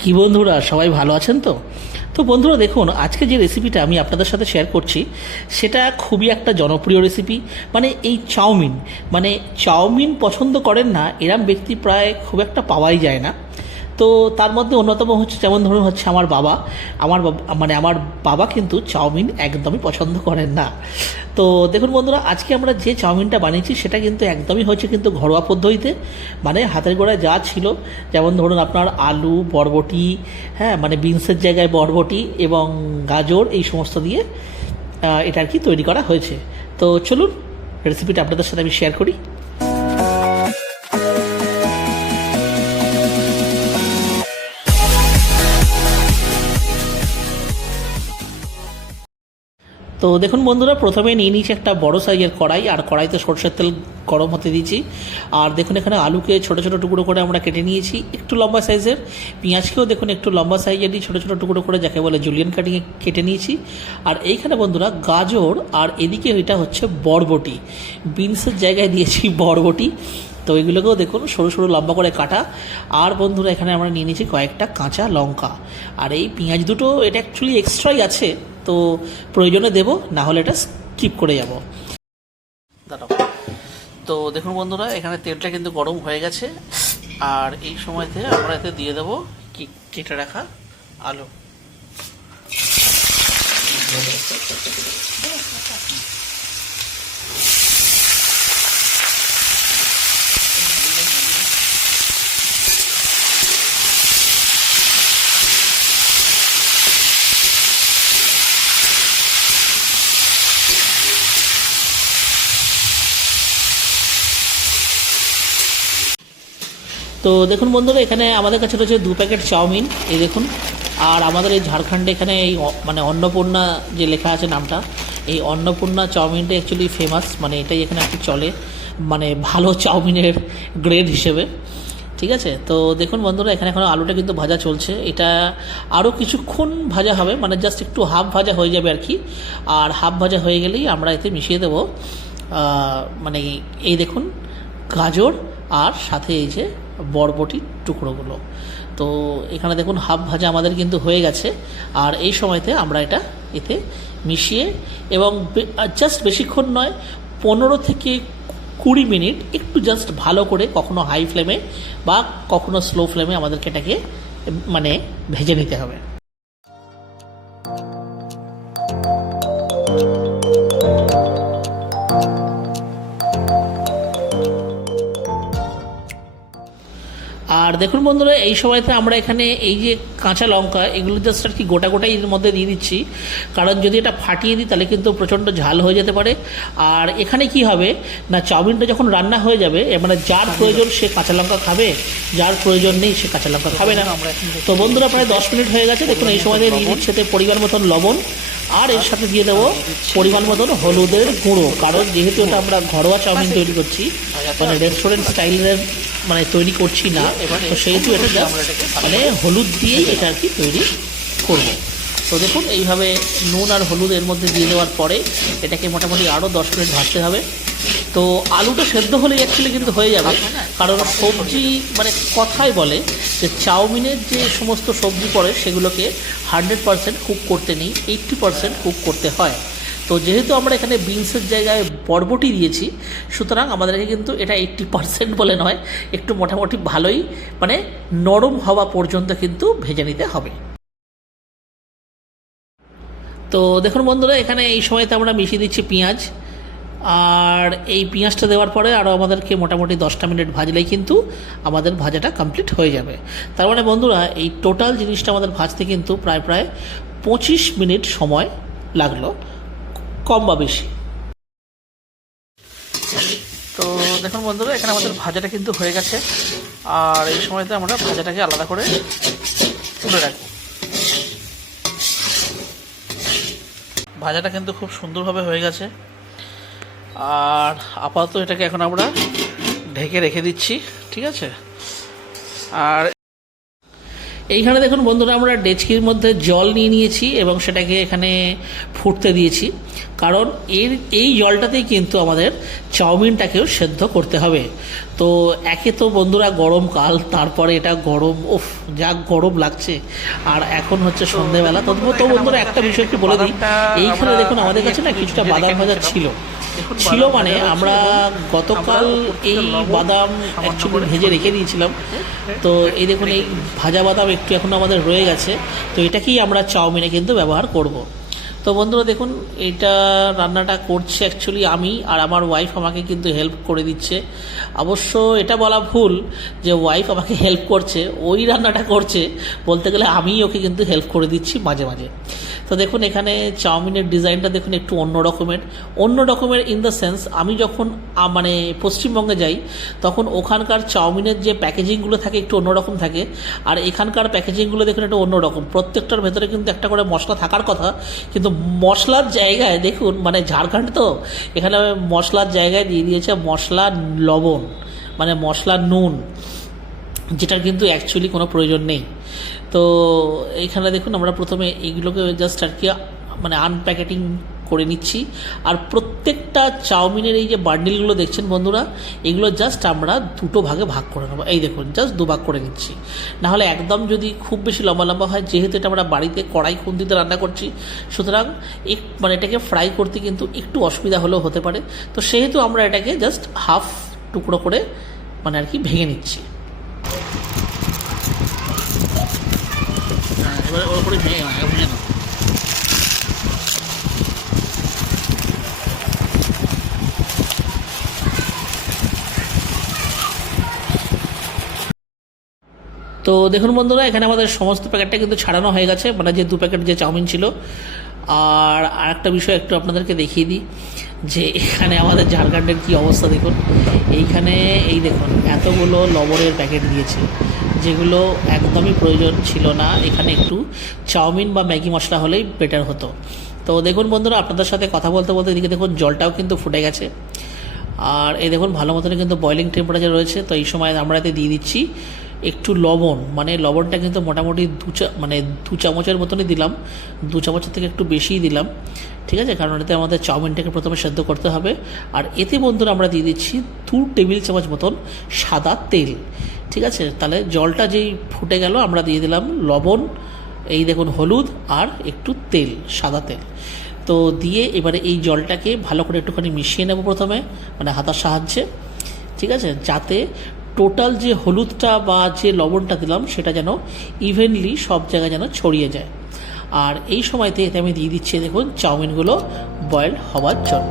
কি বন্ধুরা, সবাই ভালো আছেন তো? তো বন্ধুরা দেখুন, আজকে যে রেসিপিটা আমি আপনাদের সাথে শেয়ার করছি সেটা খুবই একটা জনপ্রিয় রেসিপি। মানে এই চাউমিন, মানে চাউমিন পছন্দ করেন না এরম ব্যক্তি প্রায় খুব একটা পাওয়াই যায় না। তো তার মধ্যে অন্যতম হচ্ছে, যেমন ধরুন হচ্ছে আমার বাবা। আমার বাবা কিন্তু চাউমিন একদমই পছন্দ করেন না। তো দেখুন বন্ধুরা, আজকে আমরা যে চাউমিনটা বানিয়েছি সেটা কিন্তু একদমই হচ্ছে কিন্তু ঘরোয়া পদ্ধতিতে। মানে হাতের গোড়ায় যা ছিল, যেমন ধরুন আপনার আলু, বরবটি, হ্যাঁ মানে বিনসের জায়গায় বরবটি এবং গাজর, এই সমস্ত দিয়ে এটা আর কি তৈরি করা হয়েছে। তো চলুন রেসিপিটা আপনাদের সাথে আমি শেয়ার করি। তো দেখুন বন্ধুরা, প্রথমে নিয়ে নিয়েছি একটা বড় সাইজের কড়াই, আর কড়াইতে সরষের তেল গরম হতে দিয়েছি। আর দেখুন এখানে আলুকে ছোটো ছোটো টুকরো করে আমরা কেটে নিয়েছি একটু লম্বা সাইজের। পেঁয়াজকেও দেখুন একটু লম্বা সাইজেরই ছোটো ছোটো টুকরো করে, যাকে বলে জুলিয়ান কাটিংয়ে কেটে নিয়েছি। আর এইখানে বন্ধুরা গাজর, আর এদিকে এটা হচ্ছে বরবটি, বিনসের জায়গায় দিয়েছি বরবটি। তো এগুলোকেও দেখুন সরু সরু লম্বা করে কাটা। আর বন্ধুরা এখানে আমরা নিয়ে নিয়েছি কয়েকটা কাঁচা লঙ্কা। আর এই পেঁয়াজ দুটো এটা অ্যাকচুয়ালি এক্সট্রাই আছে, তো প্রয়োজনে দেব, না হলে এটা স্কিপ করে যাব। দাঁড়াও। তো দেখুন বন্ধুরা, এখানে তেলটা কিন্তু গরম হয়ে গেছে। আর এই সময়তে আমরা এতে দিয়ে দেবো কেটে রাখা আলু। তো দেখুন বন্ধুরা, এখানে আমাদের কাছে রয়েছে 2 প্যাকেট চাউমিন, এই দেখুন। আর আমাদের এই ঝাড়খণ্ডে এখানে এই মানে অন্নপূর্ণা যে লেখা আছে নামটা, এই অন্নপূর্ণা চাউমিনটা অ্যাকচুয়ালি ফেমাস, মানে এটাই এখানে একটু চলে, মানে ভালো চাউমিনের গ্রেড হিসেবে। ঠিক আছে, তো দেখুন বন্ধুরা, এখানে এখন আলুটা কিন্তু ভাজা চলছে। এটা আরও কিছুক্ষণ ভাজা হবে, মানে জাস্ট একটু হাফ ভাজা হয়ে যাবে আর কি। আর হাফ ভাজা হয়ে গেলেই আমরা এতে মিশিয়ে দেবো মানে এই দেখুন গাজর, আর সাথে এই যে বরবটির টুকরোগুলো। তো এখানে দেখুন হাফ ভাজা আমাদের কিন্তু হয়ে গেছে। আর এই সময়তে আমরা এটা এতে মিশিয়ে এবং জাস্ট বেশিক্ষণ নয়, 15 থেকে 20 মিনিট একটু জাস্ট ভালো করে, কখনো হাই ফ্লেমে বা কখনো স্লো ফ্লেমে আমাদেরকে এটাকে মানে ভেজে নিতে হবে। আর দেখুন বন্ধুরা, এই সময়তে আমরা এখানে এই যে কাঁচা লঙ্কা, এগুলো জাস্ট আর কি গোটা গোটাই এর মধ্যে দিয়ে দিচ্ছি, কারণ যদি এটা ফাটিয়ে দিই তাহলে কিন্তু প্রচণ্ড ঝাল হয়ে যেতে পারে। আর এখানে কি হবে না, চাউমিনটা যখন রান্না হয়ে যাবে, মানে যার প্রয়োজন সে কাঁচা লঙ্কা খাবে, যার প্রয়োজন নেই সে কাঁচা লঙ্কা খাবে না। তো বন্ধুরা প্রায় 10 মিনিট হয়ে গেছে। দেখুন এই সময়তে দিয়ে দিচ্ছি এতে পরিমাণ মতন লবণ, আর এর সাথে দিয়ে দেবো পরিমাণ মতন হলুদের গুঁড়ো, কারণ যেহেতু এটা আমরা ঘরোয়া চাউমিন তৈরি করছি, মানে রেস্টুরেন্ট স্টাইলের মানে তৈরি করছি না, তো সেহেতু এটা মানে হলুদ দিয়েই এটা আর কি তৈরি করব। তো দেখুন এইভাবে নুন আর হলুদ এর মধ্যে দিয়ে দেওয়ার পরে এটাকে মোটামুটি আরও 10 মিনিট ভাজতে হবে। তো আলুটা সেদ্ধ হলেই অ্যাকচুয়ালি কিন্তু হয়ে যাবে, কারণ সবজি মানে কথাই বলে যে চাউমিনের যে সমস্ত সবজি পড়ে সেগুলোকে 100% কুক করতে নেই, 80% কুক করতে হয়। তো যেহেতু আমরা এখানে বিনসের জায়গায় বরবটি দিয়েছি, সুতরাং আমাদেরকে কিন্তু এটা 80% বলে নয়, একটু মোটামুটি ভালোই মানে নরম হওয়া পর্যন্ত কিন্তু ভেজে নিতে হবে। তো দেখুন বন্ধুরা, এখানে এই সময়তে আমরা মিশিয়ে দিচ্ছি পেঁয়াজ। আর এই পেঁয়াজটা দেওয়ার পরে আরও আমাদেরকে মোটামুটি 10টা মিনিট ভাজলেই কিন্তু আমাদের ভাজাটা কমপ্লিট হয়ে যাবে। তার মানে বন্ধুরা, এই টোটাল জিনিসটা আমাদের ভাজতে কিন্তু প্রায় 25 মিনিট সময় লাগলো, কম বা বেশি। তো দেখুন বন্ধুরা, এখানে আমাদের ভাজাটা কিন্তু হয়ে গেছে। আর এই সময়তে আমরা ভাজাটাকে আলাদা করে তুলে রাখবো। ভাজাটা কিন্তু খুব সুন্দরভাবে হয়ে গেছে। আর আপাতত এটাকে এখন আমরা ঢেকে রেখে দিচ্ছি, ঠিক আছে। আর এইখানে দেখুন বন্ধুরা, আমরা ডেচকির মধ্যে জল নিয়ে নিয়েছি এবং সেটাকে এখানে ফুটতে দিয়েছি। কারণ এই জলটাতেই কিন্তু আমাদের চাউমিনটাকেও সেদ্ধ করতে হবে। তো একে তো বন্ধুরা গরমকাল, তারপরে এটা গরম, উফ যা গরম লাগছে, আর এখন হচ্ছে সন্ধেবেলা। তো বন্ধুরা একটা বিষয় একটু বলে দিই, এইখানে দেখুন আমাদের কাছে না কিছুটা বাদাম ভাজা ছিল মানে আমরা গতকাল এই বাদাম অ্যাকচুয়ালি ভেজে রেখে দিয়েছিলাম। তো এই দেখুন এই ভাজা বাদাম একটু এখন আমাদের রয়ে গেছে, তো এটাকেই আমরা চাউমিনে কিন্তু ব্যবহার করব। তো বন্ধুরা দেখুন এটা রান্নাটা করছে অ্যাকচুয়ালি আমি, আর আমার ওয়াইফ আমাকে কিন্তু হেল্প করে দিচ্ছে। অবশ্য এটা বলা ভুল যে ওয়াইফ আমাকে হেল্প করছে, ওই রান্নাটা করছে, বলতে গেলে আমিই ওকে কিন্তু হেল্প করে দিচ্ছি মাঝে মাঝে। তো দেখুন এখানে চাউমিনের ডিজাইনটা দেখুন একটু অন্য রকমের ইন দ্য সেন্স, আমি যখন মানে পশ্চিমবঙ্গে যাই তখন ওখানকার চাউমিনের যে প্যাকেজিংগুলো থাকে একটু অন্যরকম থাকে, আর এখানকার প্যাকেজিংগুলো দেখুন একটু অন্যরকম। প্রত্যেকটার ভেতরে কিন্তু একটা করে মশলা থাকার কথা, কিন্তু মশলার জায়গায় দেখুন মানে ঝাড়খণ্ড তো এখানে মশলার জায়গায় দিয়ে দিয়েছে মশলা লবণ, মানে মশলা নুন, যেটার কিন্তু অ্যাকচুয়ালি কোনো প্রয়োজন নেই। তো এইখানে দেখুন আমরা প্রথমে এইগুলোকে জাস্ট আর কি মানে আনপ্যাকেটিং করে নিচ্ছি, আর প্রত্যেকটা চাউমিনের এই যে বান্ডিলগুলো দেখছেন বন্ধুরা, এগুলো জাস্ট আমরা দুটো ভাগে ভাগ করে নেবো। এই দেখুন জাস্ট দুভাগ করে নিচ্ছি, নাহলে একদম যদি খুব বেশি লম্বা লম্বা হয়, যেহেতু এটা আমরা বাড়িতে কড়াই খুন্তিতে রান্না করছি, সুতরাং মানে এটাকে ফ্রাই করতে কিন্তু একটু অসুবিধা হলেও হতে পারে। তো সেহেতু আমরা এটাকে জাস্ট হাফ টুকরো করে মানে আর কি ভেঙে নিচ্ছি। এবারে ওর উপরে ভেঙে ভেঙে নাও। তো দেখুন বন্ধুরা এখানে আমাদের সমস্ত প্যাকেটটা কিন্তু ছাড়ানো হয়ে গেছে, মানে যে 2 প্যাকেট যে চাউমিন ছিল। আর আরেকটা বিষয় একটু আপনাদেরকে দেখিয়ে দিই যে এখানে আমাদের ঝাড়খণ্ডের কী অবস্থা দেখুন। এইখানে এই দেখুন এতগুলো লবণের প্যাকেট দিয়েছে, যেগুলো একদমই প্রয়োজন ছিল না। এখানে একটু চাউমিন বা ম্যাগি মশলা হলেই বেটার হতো। তো দেখুন বন্ধুরা আপনাদের সাথে কথা বলতে বলতে এদিকে দেখুন জলটাও কিন্তু ফুটে গেছে, আর এই দেখুন ভালো মতন কিন্তু বয়লিং টেম্পারেচার রয়েছে। তো এই সময় আমরা এতে দিয়ে দিচ্ছি একটু লবণ, মানে লবণটা কিন্তু মোটামুটি দু চামচের মতনই দিলাম, 2 চামচের থেকে একটু বেশিই দিলাম, ঠিক আছে, কারণ এতে আমাদের চাউমিনটাকে প্রথমে সেদ্ধ করতে হবে। আর এতে বন্ধুরা আমরা দিয়ে দিচ্ছি 2 টেবিল চামচ মতন সাদা তেল, ঠিক আছে। তাহলে জলটা যেই ফুটে গেল আমরা দিয়ে দিলাম লবণ, এই দেখুন হলুদ আর একটু তেল, সাদা তেল। তো দিয়ে এবারে এই জলটাকে ভালো করে একটুখানি মিশিয়ে নেব প্রথমে, মানে হাতার সাহায্যে, ঠিক আছে, যাতে টোটাল যে হলুদটা বা যে লবণটা দিলাম সেটা যেন ইভেনলি সব জায়গায় যেন ছড়িয়ে যায়। আর এই সময়তে এতে আমি দিয়ে দিচ্ছি দেখুন চাউমিনগুলো বয়েল হওয়ার জন্য।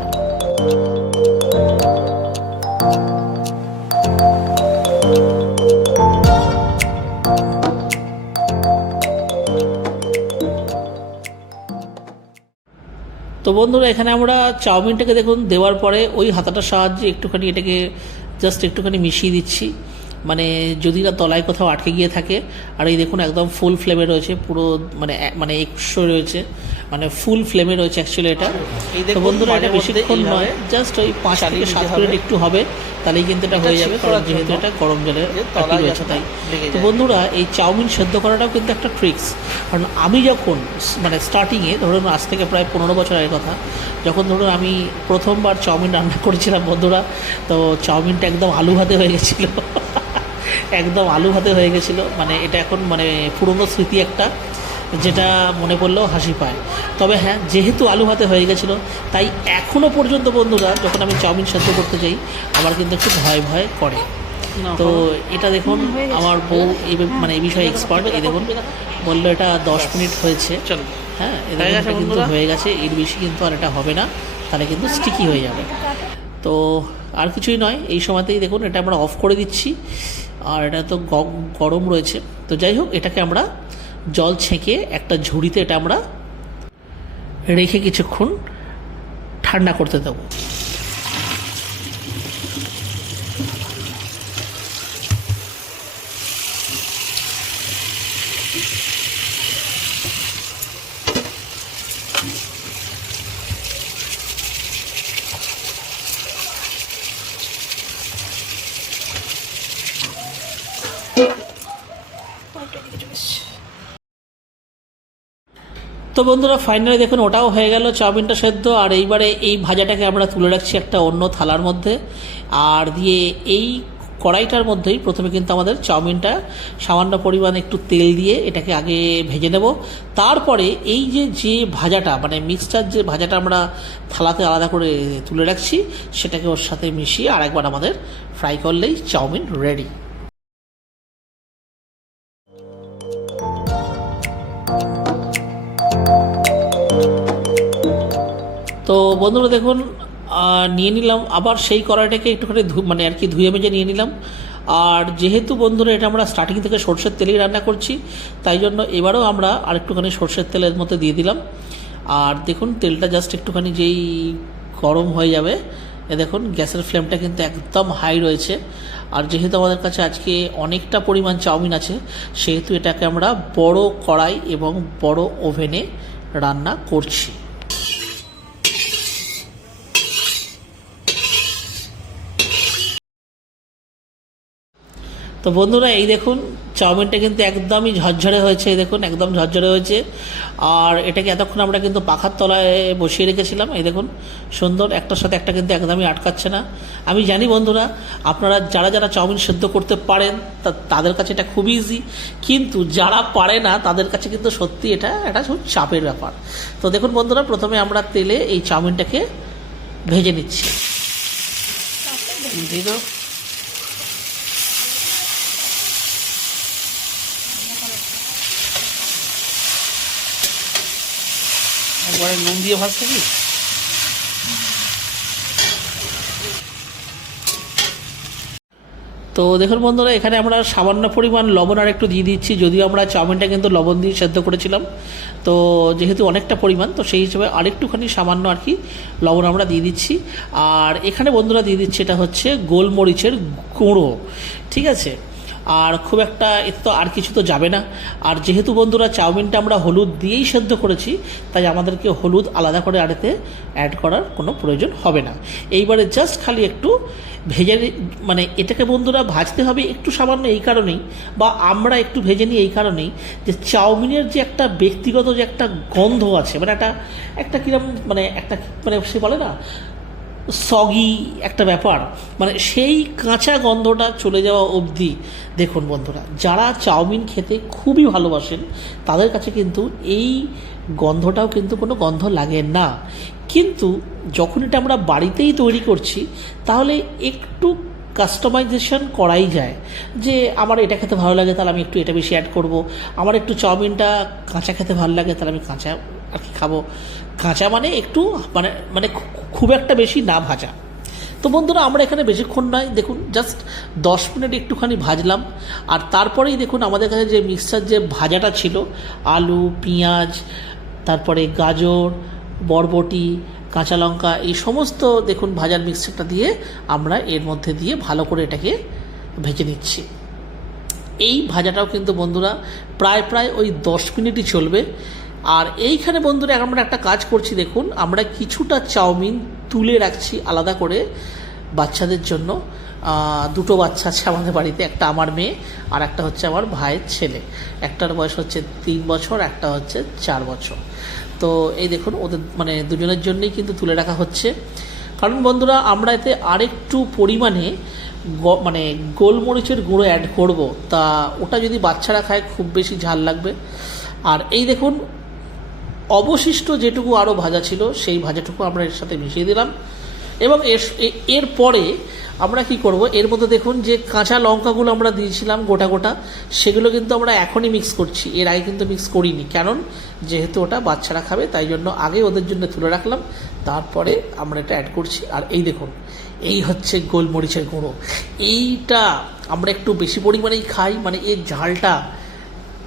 তো বন্ধুরা এখানে আমরা চাউমিনটাকে দেখুন দেওয়ার পরে ওই হাতাটার সাহায্যে একটুখানি এটাকে জাস্ট একটুখানি মিশিয়ে দিচ্ছি, মানে যদি না তলায় কোথাও আটকে গিয়ে থাকে। আর এই দেখুন একদম ফুল ফ্লেমে রয়েছে, পুরো মানে 100 রয়েছে, মানে ফুল ফ্লেমে রয়েছে অ্যাকচুয়ালি এটা। তো বন্ধুরা এটা বেশিক্ষণ নয়, জাস্ট ওই 5 থেকে 7 মিনিট একটু হবে, তাহলেই কিন্তু এটা হয়ে যাবে, কারণ যেহেতু এটা গরম জলে রয়েছে তাই। তো বন্ধুরা এই চাউমিন সেদ্ধ করাটাও কিন্তু একটা ট্রিক্স, কারণ আমি যখন মানে স্টার্টিংয়ে ধরুন আজ থেকে প্রায় 15 বছর আগের কথা, যখন ধরুন আমি প্রথমবার চাউমিন রান্না করেছিলাম বন্ধুরা, তো চাউমিনটা একদম আলু ভাতে হয়ে গেছিলো একদম আলু ভাতে হয়ে গেছিলো। মানে এটা এখন মানে পুরনো স্মৃতি একটা, যেটা মনে পড়লেও হাসি পায়। তবে হ্যাঁ, যেহেতু আলু ভাতে হয়ে গেছিলো তাই এখনও পর্যন্ত বন্ধুরা যখন আমি চাউমিন সেদ্ধ করতে যাই আমার কিন্তু একটু ভয় ভয় করে। তো এটা দেখুন আমার বউ মানে এই বিষয়ে এক্সপার্ট, এই দেখুন বললো এটা 10 মিনিট হয়েছে, হ্যাঁ এটা কিন্তু হয়ে গেছে, এর বেশি কিন্তু আর এটা হবে না, তাহলে কিন্তু স্টিকি হয়ে যাবে। তো আর কিছুই নয়, এই সময়তেই দেখুন এটা আমরা অফ করে দিচ্ছি, আর এটা তো গরম রয়েছে। তো যাই হোক এটাকে আমরা জল ছেঁকে একটা ঝুড়িতে এটা আমরা রেখে কিছুক্ষণ ঠান্ডা করতে দেবো। তো বন্ধুরা ফাইনালি দেখুন ওটাও হয়ে গেল চাউমিনটা সেদ্ধ। আর এইবারে এই ভাজাটাকে আমরা তুলে রাখছি একটা অন্য থালার মধ্যে, আর দিয়ে এই কড়াইটার মধ্যেই প্রথমে কিন্তু আমাদের চাউমিনটা সামান্য পরিমাণে একটু তেল দিয়ে এটাকে আগে ভেজে নেব। তারপরে এই যে ভাজাটা মানে মিক্সচার যে ভাজাটা আমরা থালাতে আলাদা করে তুলে রাখছি সেটাকে ওর সাথে মিশিয়ে আরেকবার আমাদের ফ্রাই করলেই চাউমিন রেডি। তো বন্ধুরা দেখুন নিয়ে নিলাম আবার সেই কড়াইটাকে একটুখানি মানে আর কি ধুয়ে মেজে নিয়ে নিলাম। আর যেহেতু বন্ধুরা এটা আমরা স্টার্টিং থেকে সরষের তেলেই রান্না করছি, তাই জন্য এবারেও আমরা আরেকটুখানি সরষের তেলের মধ্যে দিয়ে দিলাম। আর দেখুন তেলটা জাস্ট একটুখানি যেই গরম হয়ে যাবে, এ দেখুন গ্যাসের ফ্লেমটা কিন্তু একদম হাই রয়েছে। আর যেহেতু আমাদের কাছে আজকে অনেকটা পরিমাণ চাউমিন আছে, সেহেতু এটাকে আমরা বড় কড়াই এবং বড় ওভেনে রান্না করছি। তো বন্ধুরা এই দেখুন চাউমিনটা কিন্তু একদমই ঝরঝরে হয়েছে, এই দেখুন একদম ঝরঝরে হয়েছে। আর এটাকে এতক্ষণ আমরা কিন্তু পাখার তলায় বসিয়ে রেখেছিলাম, এই দেখুন সুন্দর একটার সাথে একটা কিন্তু একদমই আটকাচ্ছে না। আমি জানি বন্ধুরা আপনারা যারা যারা চাউমিন সেদ্ধ করতে পারেন তাদের কাছে এটা খুব ইজি, কিন্তু যারা পারে না তাদের কাছে কিন্তু সত্যি এটা একটা খুব চাপের ব্যাপার। তো দেখুন বন্ধুরা প্রথমে আমরা তেলে এই চাউমিনটাকে ভেজে নিচ্ছি। একবারে নুন দিয়ে ভাজতে কি তো দেখুন বন্ধুরা এখানে আমরা সামান্য পরিমাণ লবণ আর একটু দিয়ে দিচ্ছি, যদিও আমরা চাউমিনটা কিন্তু লবণ দিয়ে সেদ্ধ করেছিলাম, তো যেহেতু অনেকটা পরিমাণ তো সেই হিসেবে আরেকটুখানি সামান্য আর কি লবণ আমরা দিয়ে দিচ্ছি। আর এখানে বন্ধুরা দিয়ে দিচ্ছি এটা হচ্ছে গোলমরিচের গুঁড়ো, ঠিক আছে। আর খুব একটা এতে তো আর কিছু তো যাবে না। আর যেহেতু বন্ধুরা চাউমিনটা আমরা হলুদ দিয়েই সেদ্ধ করেছি, তাই আমাদেরকে হলুদ আলাদা করে আর এতে অ্যাড করার কোনো প্রয়োজন হবে না। এইবারে জাস্ট খালি একটু ভেজে মানে এটাকে বন্ধুরা ভাজতে হবে একটু সামান্য এই কারণেই, বা আমরা একটু ভেজে নিই এই কারণেই যে চাউমিনের যে একটা ব্যক্তিগত যে একটা গন্ধ আছে, মানে একটা কিরকম মানে একটা মানে সে বলে না সগি একটা ব্যাপার, মানে সেই কাঁচা গন্ধটা চলে যাওয়া অবধি দেখুন বন্ধুরা যারা চাউমিন খেতে খুবই ভালোবাসেন তাদের কাছে কিন্তু এই গন্ধটাও কিন্তু কোনো গন্ধ লাগে না। কিন্তু যখন এটা আমরা বাড়িতেই তৈরি করছি তাহলে একটু কাস্টমাইজেশন করাই যায়, যে আমার এটা খেতে ভালো লাগে তাহলে আমি একটু এটা বেশি অ্যাড করব, আমার একটু চাউমিনটা কাঁচা খেতে ভালো লাগে তাহলে আমি কাঁচা আর কি খাবো, কাঁচা মানে একটু মানে মানে খুব একটা বেশি না ভাজা। তো বন্ধুরা আমরা এখানে বেশিক্ষণ নয়, দেখুন জাস্ট 10 মিনিট একটুখানি ভাজলাম। আর তারপরেই দেখুন আমাদের কাছে যে মিক্সচার যে ভাজাটা ছিল আলু পেঁয়াজ তারপরে গাজর বরবটি কাঁচা লঙ্কা এই সমস্ত দেখুন ভাজার মিক্সচারটা দিয়ে আমরা এর মধ্যে দিয়ে ভালো করে এটাকে ভেজে নিচ্ছি। এই ভাজাটাও কিন্তু বন্ধুরা প্রায় ওই 10 মিনিটই চলবে। আর এইখানে বন্ধুরা আমরা একটা কাজ করছি, দেখুন আমরা কিছুটা চাউমিন তুলে রাখছি আলাদা করে বাচ্চাদের জন্য। দুটো বাচ্চা আছে আমাদের বাড়িতে, একটা আমার মেয়ে আর একটা হচ্ছে আমার ভাইয়ের ছেলে, একটার বয়স হচ্ছে 3 বছর একটা হচ্ছে 4 বছর। তো এই দেখুন ওদের মানে দুজনের জন্যই কিন্তু তুলে রাখা হচ্ছে, কারণ বন্ধুরা আমরা এতে আরেকটু পরিমাণে মানে গোলমরিচের গুঁড়ো অ্যাড করব, তা ওটা যদি বাচ্চারা খায় খুব বেশি ঝাল লাগবে। আর এই দেখুন অবশিষ্ট যেটুকু আরও ভাজা ছিল সেই ভাজাটুকু আমরা এর সাথে মিশিয়ে দিলাম। এবং এরপরে আমরা কি করব, এর মধ্যে দেখুন যে কাঁচা লঙ্কাগুলো আমরা দিয়েছিলাম গোটা গোটা সেগুলো কিন্তু আমরা এখনই মিক্স করছি, এর আগে কিন্তু মিক্স করিনি, কারণ যেহেতু ওটা বাচ্চারা খাবে তাই জন্য আগে ওদের জন্য তুলে রাখলাম, তারপরে আমরা এটা অ্যাড করছি। আর এই দেখুন এই হচ্ছে গোলমরিচের গুঁড়ো, এইটা আমরা একটু বেশি পরিমাণেই খাই, মানে এর ঝালটা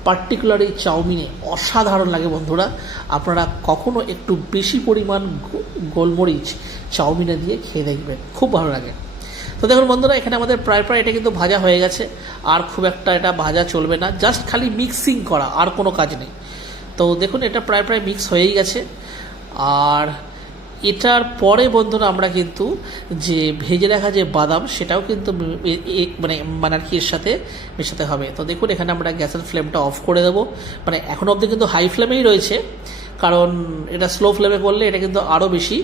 পার্টিকুলার এই চাউমিনে অসাধারণ লাগে বন্ধুরা। আপনারা কখনো একটু বেশি পরিমাণ গোলমরিচ চাউমিনে দিয়ে খেয়ে দেখবেন, খুব ভালো লাগে। তো দেখুন বন্ধুরা এখানে আমাদের প্রায় এটা কিন্তু ভাজা হয়ে গেছে, আর খুব একটা এটা ভাজা চলবে না, জাস্ট খালি মিক্সিং করা আর কোনো কাজ নেই। তো দেখুন এটা প্রায় মিক্স হয়েই গেছে। আর এটার পরে বন্ধুরা আমরা কিন্তু যে ভেজে রাখা যে বাদাম সেটাও কিন্তু মানে আর কি এর সাথে মেশাতে হবে। তো দেখুন এখানে আমরা গ্যাসের ফ্লেমটা অফ করে দেবো, মানে এখন অবধি কিন্তু হাই ফ্লেমেই রয়েছে, কারণ এটা স্লো ফ্লেমে করলে এটা কিন্তু আরও বেশি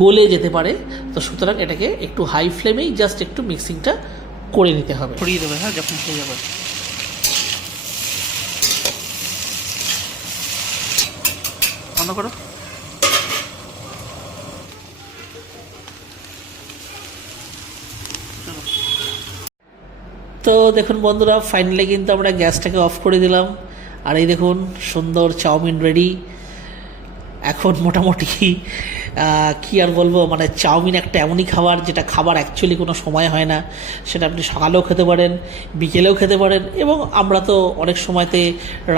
গলে যেতে পারে। তো সুতরাং এটাকে একটু হাই ফ্লেমেই জাস্ট একটু মিক্সিংটা করে নিতে হবে। ছড়িয়ে দেবে, হ্যাঁ, যখন হয়ে যাবে। বন্ধ করো। তো দেখুন বন্ধুরা, ফাইনালি কিন্তু আমরা গ্যাসটাকে অফ করে দিলাম। আর এই দেখুন সুন্দর চাউমিন রেডি। এখন মোটামুটি কী আর বলবো, মানে চাউমিন একটা এমনই খাবার যেটা খাবার অ্যাকচুয়ালি কোনো সময় হয় না। সেটা আপনি সকালেও খেতে পারেন, বিকেলেও খেতে পারেন, এবং আমরা তো অনেক সময়তে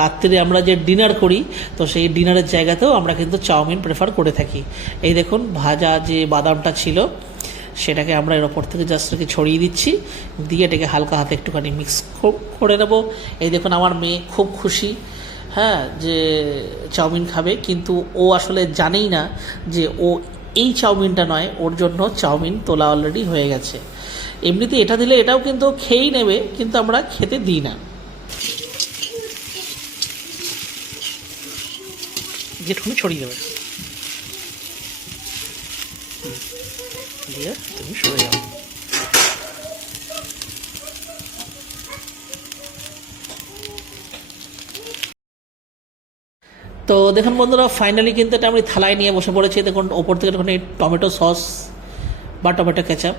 রাত্রে আমরা যে ডিনার করি, তো সেই ডিনারের জায়গাতেও আমরা কিন্তু চাউমিন প্রেফার করে থাকি। এই দেখুন ভাজা যে বাদামটা ছিল সেটাকে আমরা এর ওপর থেকে জাস্ট ছড়িয়ে দিচ্ছি, দিয়ে এটাকে হালকা হাতে একটুখানি মিক্স করে নেব। এই দেখুন আমার মেয়ে খুব খুশি, হ্যাঁ, যে চাউমিন খাবে, কিন্তু ও আসলে জানেই না যে ও এই চাউমিনটা নয়, ওর জন্য চাউমিন তোলা অলরেডি হয়ে গেছে। এমনিতে এটা দিলে এটাও কিন্তু খেয়েই নেবে, কিন্তু আমরা খেতে দিই না। যেটুকুনি ছড়িয়ে দেবে, দিয়ে তুমি সরে যাও। তো দেখুন বন্ধুরা, ফাইনালি কিন্তু এটা আমি থালায় নিয়ে বসে পড়েছি। দেখুন ওপর থেকে দেখুন এই টমেটো সস বা টমেটো কেচাপ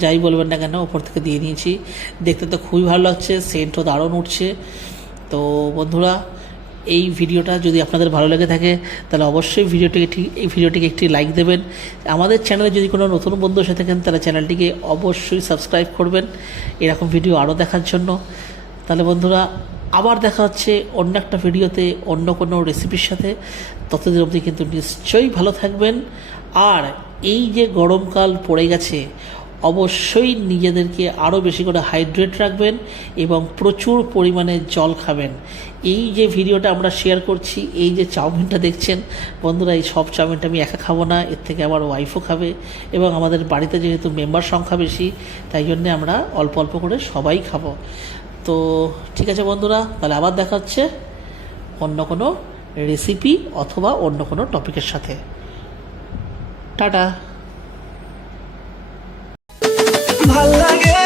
যাই বলবেন না কেন ওপর থেকে দিয়ে নিয়েছি। দেখতে তো খুবই ভালো লাগছে, সেন্টও দারুণ উঠছে। তো বন্ধুরা, এই ভিডিওটা যদি আপনাদের ভালো লেগে থাকে তাহলে অবশ্যই এই ভিডিওটিকে একটি লাইক দেবেন। আমাদের চ্যানেলে যদি কোনো নতুন বন্ধু এসে থাকেন তাহলে চ্যানেলটিকে অবশ্যই সাবস্ক্রাইব করবেন এরকম ভিডিও আরও দেখার জন্য। তাহলে বন্ধুরা, আবার দেখা হচ্ছে অন্য একটা ভিডিওতে অন্য কোনো রেসিপির সাথে। ততদিন অবধি কিন্তু নিশ্চয়ই ভালো থাকবেন। আর এই যে গরমকাল পড়ে গেছে, অবশ্যই নিজেদেরকে আরও বেশি করে হাইড্রেট রাখবেন এবং প্রচুর পরিমাণে জল খাবেন। এই যে ভিডিওটা আমরা শেয়ার করছি, এই যে চাউমিনটা দেখছেন বন্ধুরা, এই সব চাউমিনটা আমি একা খাবো না, এর থেকে আমার ওয়াইফও খাবে, এবং আমাদের বাড়িতে যেহেতু মেম্বার সংখ্যা বেশি তাই জন্যে আমরা অল্প অল্প করে সবাই খাবো। তো ঠিক আছে বন্ধুরা, তাহলে আবার দেখা হচ্ছে অন্য কোনো রেসিপি অথবা অন্য কোনো টপিকের সাথে। টাটা। ভাল লাগে